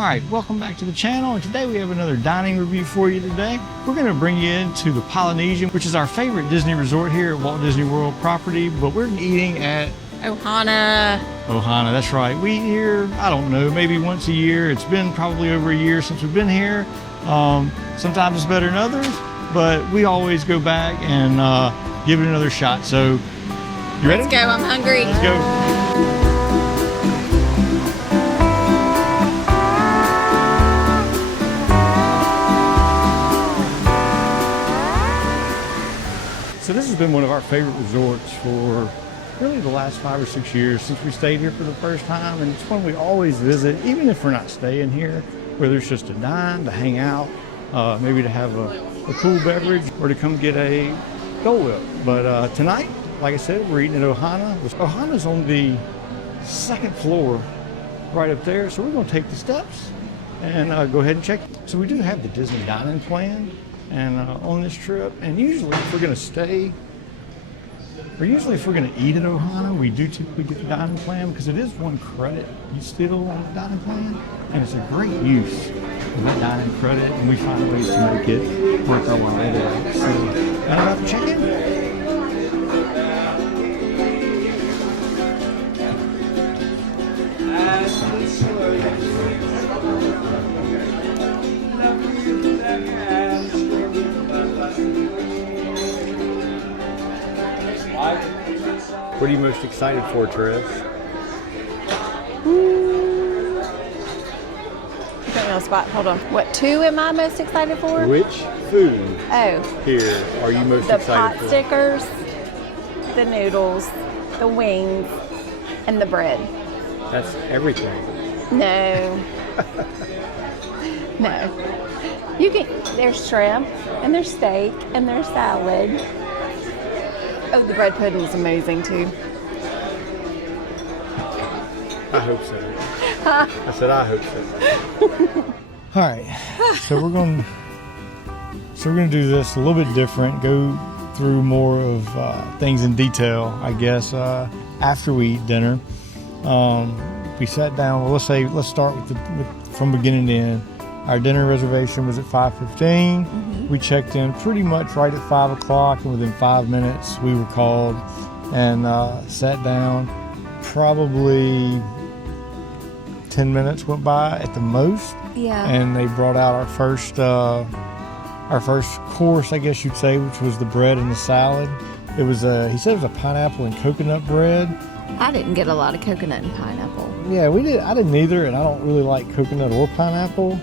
Alright, welcome back to the channel, and today we have another dining review for you today. We're going to bring you into the Polynesian, which is our favorite Disney resort here at Walt Disney World property, but we're eating at Ohana. Ohana, that's right. We eat here, I don't know, maybe once a year. It's been probably over a year since we've been here. Sometimes it's better than others, but we always go back and give it another shot. So, you ready? Let's go, I'm hungry. Let's go. So this has been one of our favorite resorts for really the last 5 or 6 years since we stayed here for the first time, and it's one we always visit, even if we're not staying here, whether it's just to dine, to hang out, maybe to have a cool beverage, or to come get a Dole Whip. But tonight, like I said, we're eating at Ohana. Ohana's on the second floor right up there, so we're going to take the steps and go ahead and check. So we do have the Disney dining plan and on this trip, and usually if we're going to stay, or usually if we're going to eat at Ohana, we do typically get the dining plan because it is 1 credit you steal on the dining plan, and it's a great use of that dining credit, and we find ways to make it worth our while anyway. So, I'm about to check in. What are you most excited for, Therese? Put me on the spot. Hold on. What 2 am I most excited for? Which food here are you most the excited pot for? stickers, the noodles, the wings, and the bread. That's everything. No. No. You can. There's shrimp, and there's steak, and there's salad. Oh, the bread pudding is amazing too. I hope so. I said I hope so. All right, so we're going to do this a little bit different. Go through more of things in detail, I guess. After we eat dinner, we sat down. Well, let's start from beginning to end. Our dinner reservation was at 5:15. Mm-hmm. We checked in pretty much right at 5 o'clock, and within 5 minutes we were called and sat down. Probably 10 minutes went by at the most. Yeah. And they brought out our first course, I guess you'd say, which was the bread and the salad. It was he said it was a pineapple and coconut bread. I didn't get a lot of coconut and pineapple. Yeah, we did. I didn't either, and I don't really like coconut or pineapple.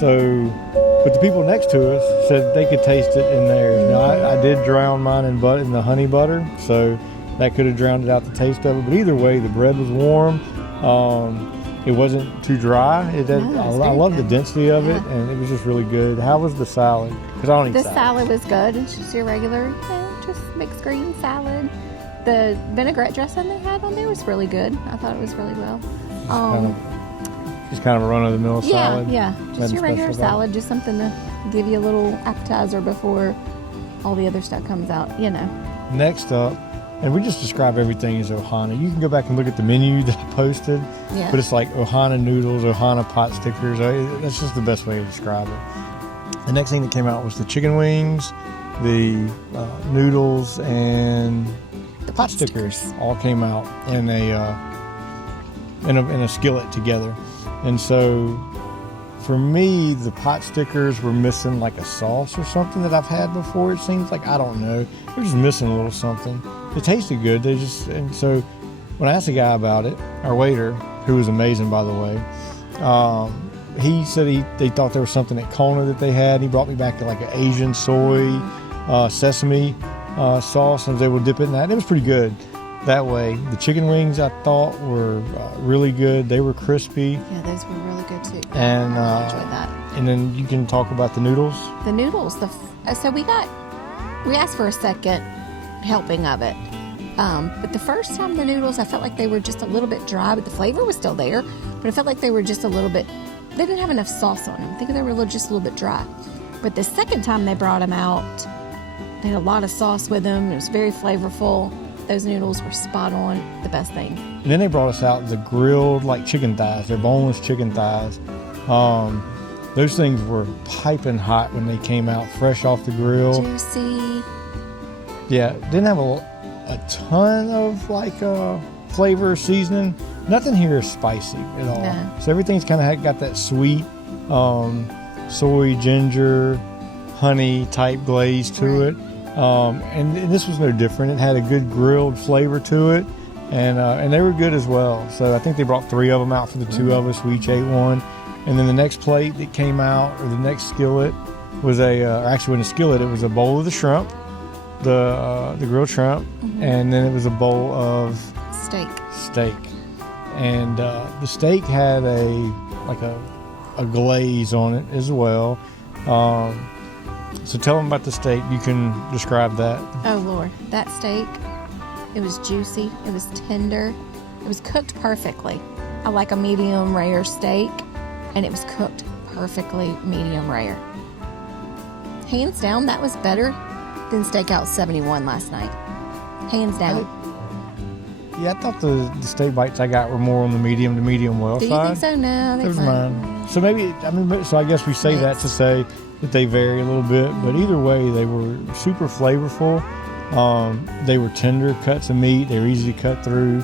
So, but the people next to us said they could taste it in theirs. Now, I did drown mine in the honey butter, so that could have drowned out the taste of it. But either way, the bread was warm. It wasn't too dry. I love the density of it, and it was just really good. How was the salad? Because I don't eat salad. The salad was good. It's just your regular, just mixed green salad. The vinaigrette dressing they had on there was really good. I thought it was really well. Just kind of a run-of-the-mill salad. Yeah, just your regular salad, just something to give you a little appetizer before all the other stuff comes out, you know. Next up, and we just describe everything as Ohana. You can go back and look at the menu that I posted, but it's like Ohana noodles, Ohana pot stickers. That's just the best way to describe it. The next thing that came out was the chicken wings, the noodles, and the pot stickers all came out in a skillet together. And so for me, the pot stickers were missing like a sauce or something that I've had before. It seems like, I don't know, they're just missing a little something. It tasted good. And so when I asked the guy about it, our waiter, who was amazing by the way, he said they thought there was something at Kona that they had. He brought me back to like an Asian soy sesame sauce, and I was able to dip it in that. It was pretty good that way. The chicken wings I thought were really good. They were crispy. Yeah, those were really good too. And I enjoyed that. And then you can talk about the noodles. The noodles. So we asked for a second helping of it. But the first time the noodles, I felt like they were just a little bit dry, but the flavor was still there. But I felt like they were just a little bit. They didn't have enough sauce on them. I think they were just a little bit dry. But the second time they brought them out, they had a lot of sauce with them. It was very flavorful. Those noodles were spot on, the best thing. And then they brought us out the grilled like chicken thighs. They're boneless chicken thighs. Those things were piping hot when they came out, fresh off the grill. Juicy. Yeah, didn't have a ton of flavor or seasoning. Nothing here is spicy at all. No. So everything's kind of got that sweet soy, ginger, honey type glaze to it. And this was no different. It had a good grilled flavor to it, and they were good as well. So I think they brought 3 of them out for the 2 of us. We each ate one. And then the next plate that came out, or the next skillet, was actually in a skillet, it was a bowl of the shrimp, the grilled shrimp, and then it was a bowl of steak. And the steak had a glaze on it as well. So tell them about the steak. You can describe that. Oh Lord, that steak, it was juicy, it was tender, it was cooked perfectly. I like a medium rare steak, and it was cooked perfectly medium rare. Hands down, that was better than Steakhouse 71 last night. Hands down. Yeah, I thought the steak bites I got were more on the medium to medium well Do you side. think so? No, Those were mine. So I guess we say that to say that they vary a little bit, but either way, they were super flavorful. They were tender cuts of meat. They were easy to cut through,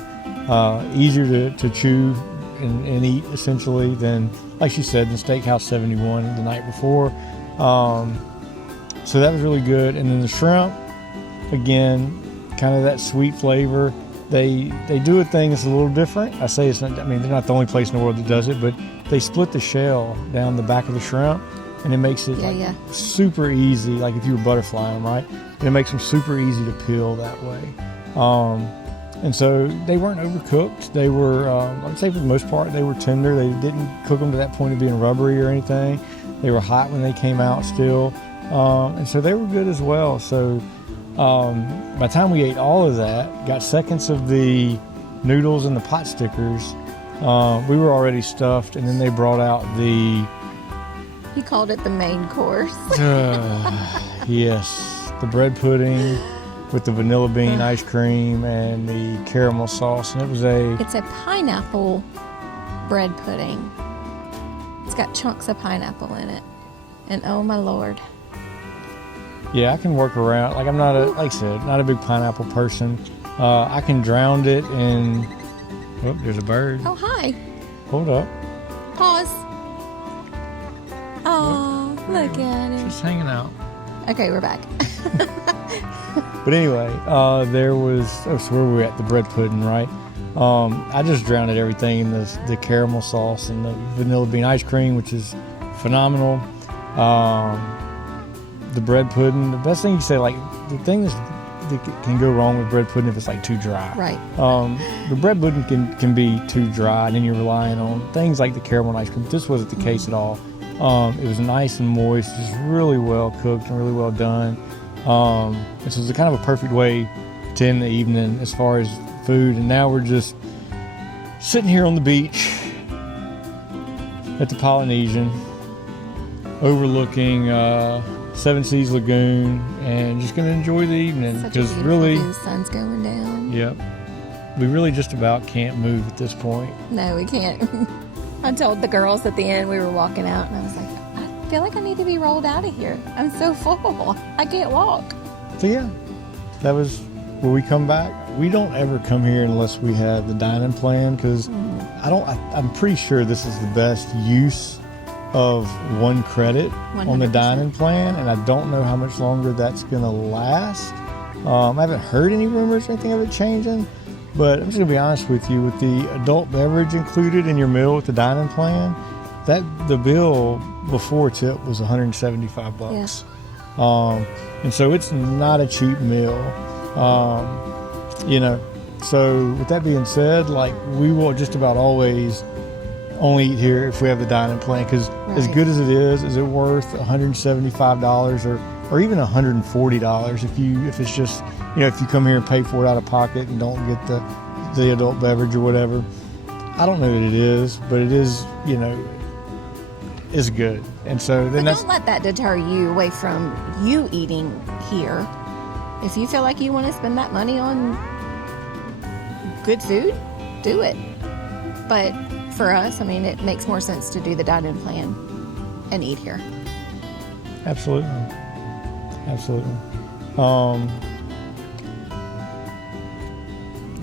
easier to chew and eat essentially than, like she said, the Steakhouse 71 the night before. So that was really good. And then the shrimp, again, kind of that sweet flavor. They do a thing that's a little different. I say it's not, they're not the only place in the world that does it, but they split the shell down the back of the shrimp, and it makes it super easy, like if you were butterflying them, right? And it makes them super easy to peel that way. And so they weren't overcooked. They were, I'd say for the most part, they were tender. They didn't cook them to that point of being rubbery or anything. They were hot when they came out still. And so they were good as well. So by the time we ate all of that, got seconds of the noodles and the pot stickers, we were already stuffed. And then they brought out He called it the main course. Yes, the bread pudding with the vanilla bean ice cream and the caramel sauce, and it's a pineapple bread pudding. It's got chunks of pineapple in it, and oh my Lord. Yeah, I can work around. I'm not a big pineapple person. I can drown it in. Oh, there's a bird. Oh, hi. Hold up. Pause. Oh, look at him. Just hanging out. Okay, we're back. But anyway, there was, so where were we at? The bread pudding, right? I just drowned everything in the caramel sauce and the vanilla bean ice cream, which is phenomenal. The bread pudding, the best thing you say, the thing that can go wrong with bread pudding if it's too dry. Right. The bread pudding can be too dry, and then you're relying on things like the caramel and ice cream. This wasn't the case at all. It was nice and moist, just really well cooked and really well done. This was kind of a perfect way to end the evening as far as food. And now we're just sitting here on the beach at the Polynesian, overlooking Seven Seas Lagoon, and just going to enjoy the evening because really the sun's going down. Yep, we really just about can't move at this point. No, we can't. I told the girls at the end, we were walking out, and I was like, I feel like I need to be rolled out of here. I'm so full. I can't walk. So yeah, that was where we come back. We don't ever come here unless we have the dining plan, because I'm pretty sure this is the best use of one credit 100%. On the dining plan, and I don't know how much longer that's going to last. I haven't heard any rumors or anything of it changing, but I'm just going to be honest with you, with the adult beverage included in your meal with the dining plan, the bill before tip was $175. Yes. And so it's not a cheap meal. So with that being said, we will just about always only eat here if we have the dining plan, because as good as it is it worth $175 or even $140 if it's just, if you come here and pay for it out of pocket and don't get the adult beverage or whatever. I don't know that it is, but it is, is good. And so then don't let that deter you away from you eating here. If you feel like you want to spend that money on good food, do it. But for us, I mean, it makes more sense to do the dine-in plan and eat here. Absolutely. Absolutely. All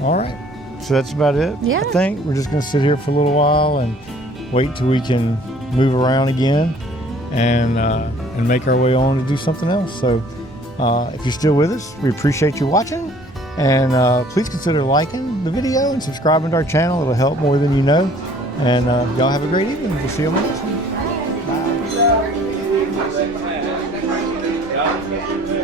right. So that's about it. Yeah. I think we're just going to sit here for a little while and wait till we can move around again and make our way on to do something else. So if you're still with us, we appreciate you watching. And please consider liking the video and subscribing to our channel. It'll help more than you know. And y'all have a great evening. We'll see you on the next one. Bye.